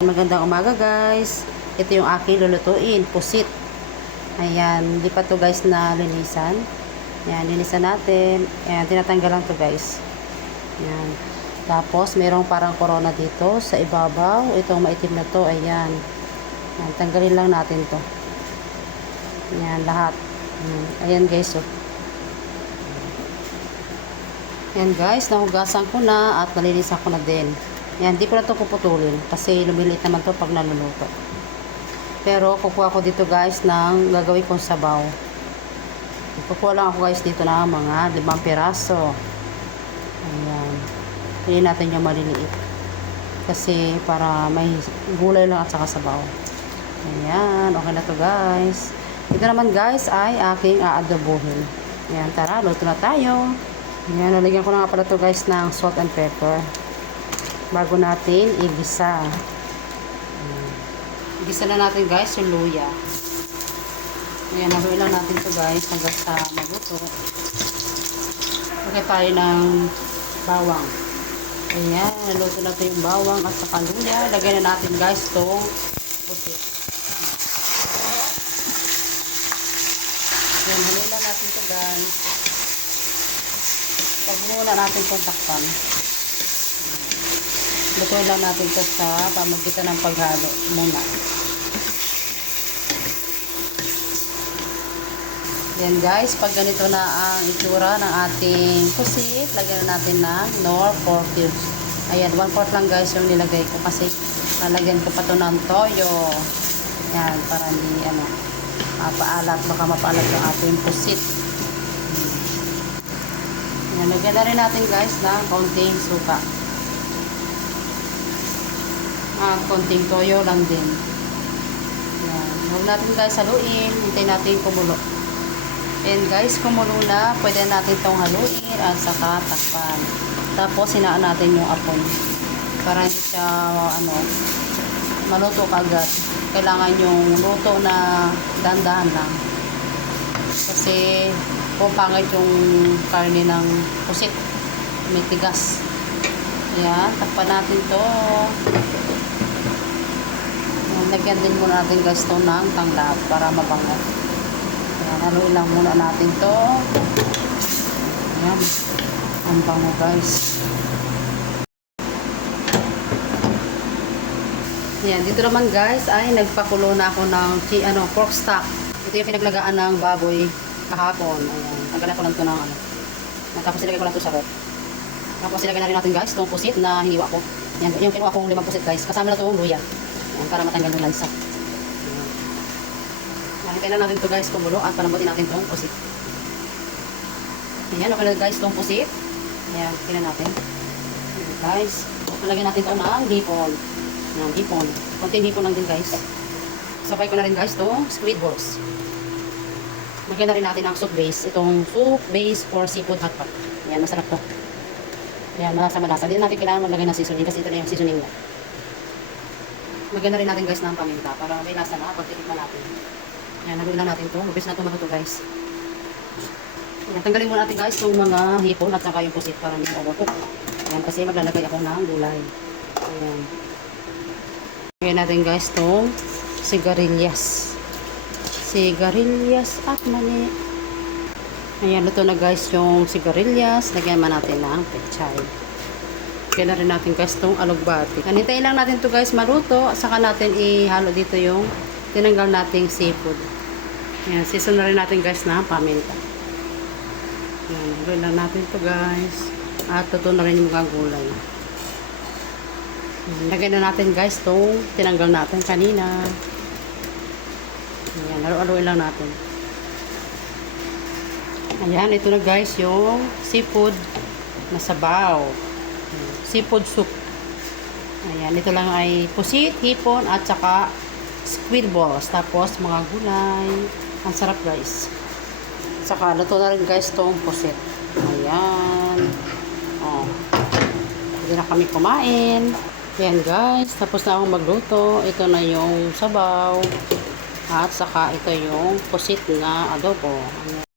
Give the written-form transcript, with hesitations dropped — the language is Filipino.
Magandang umaga guys. Ito yung aking lulutuin, pusit. Ayan, hindi pa to guys na linisan. Ayan, linisan natin. Ayan, tinatanggalan to guys. Ayan. Tapos, merong parang corona dito sa ibabaw. Itong maitim na to, ayan. Ayan, tanggalin lang natin to. Ayan, lahat. Ayan guys, oh. Ayan guys, nahugasan ko na at nalinisan ko na din. Yan, di ko na ito puputulin kasi lumiliit naman to pag naluluto. Pero kukuha ko dito guys ng gagawin kong sabaw. Kukuha lang ako guys dito ng mga 5 piraso. Ayan. Pili natin yung maliliit. Kasi para may gulay lang at saka sabaw. Ayan, okay na to guys. Ito naman guys ay aking aadobohin. Ayan, tara, luto na tayo. Ayan, nalagyan ko na nga pala to guys ng salt and pepper. Bago natin igisa. Igisa na natin guys yung luya. Ayan, nahuwi lang natin to guys hanggang sa maluto. Lagay tayo ng bawang. Ayan, naluto na ito yung bawang at saka luya. Lagay na natin guys itong pusit. Ayan, haluin lang natin to guys. Pag muna natin itong takpan. Lutuin lang natin ito sa pamagitan ng paghalo muna. Yan guys, pag ganito na ang itsura ng ating pusit, lagyan na natin ng nor 4 cubes. Ayan, 1/4 lang guys yung nilagay ko kasi lalagyan ko pa ito ng toyo. Yan, para hindi mapaalat, baka mapaalat yung ating pusit. Yan, lagyan na rin natin guys ng konting suka. Konting toyo lang din. Yan. Huwag natin guys haluin. Hintayin natin kumulo. And guys, kumulo na. Pwede natin itong haluin at saka takpan. Tapos, hinaan natin yung apoy. Para hindi siya, maluto kaagad. Kailangan yung luto na dahan-dahan lang. Kasi, pangit yung karne ng pusit. May tigas. Yan. Takpan natin to. Lagyan din muna natin guys to ng tanglad para mabango. Ayan, haluin lang muna natin to. Ayan, ang bango guys. Ayan, dito naman guys ay nagpakulo na ako ng pork stock. Ito yung pinaglagaan ng baboy kahapon. Ayan, tanggalan ko lang to ng tapos ilagay ko lang to sa rep. Tapos ilagay na rin natin guys itong pusit na hiniwa ko. Ayan, yung kinuha kong 5 pusit guys. Kasama na to yung luya. Para matanggal yung lansa. Nakita na natin ito guys kumulo at palambutin natin itong pusit. Ayan, okay na guys itong pusit. Ayan, tingnan natin. Ayan, guys, nalagyan natin ito ng hipon. Ayan, hipon. Konting hipon lang din guys. Sabay ko na rin guys itong squid balls. Lagyan na rin natin ang soup base. Itong soup base for seafood hot pot. Ayan, masarap to. Ayan, malasa-malasa. Hindi natin kailangan maglagay ng seasoning kasi ito na yung seasoning niya. Lagyan na rin natin guys ng paminta para may lasa na pag titikman natin. Ayan, naluin lang natin ito. Mabilis na ito matuto guys. Ayan, tanggalin muna natin guys itong mga hipon at saka yung pusit para hindi overcook. Ayan, kasi maglalagay ako ng gulay. Ayan. Lagyan natin guys itong sigarilyas. Sigarilyas at mani. Ayan, luto na guys yung sigarilyas. Lagyan man natin ng pechay. Kaya na rin natin guys itong alugbati. Hintayin lang natin ito guys maluto. Saka natin ihalo dito yung tinanggal nating seafood. Ayan, season na rin natin guys na paminta. Ayan, haluin lang natin ito guys. At tuto na rin yung mga gulay. Ayan, lagyan na natin guys itong tinanggal natin kanina. Ayan, haluin lang natin. Ayan, ito na guys yung seafood na sabaw. Seafood soup. Ayan, ito lang ay pusit, hipon, at saka squid balls. Tapos, mga gulay. Ang sarap guys. Saka, luto na rin guys itong pusit. Ayan. Oh. Hindi na kami kumain. Ayan guys. Tapos na akong magluto. Ito na yung sabaw. At saka, ito yung pusit na adobo. Ayan.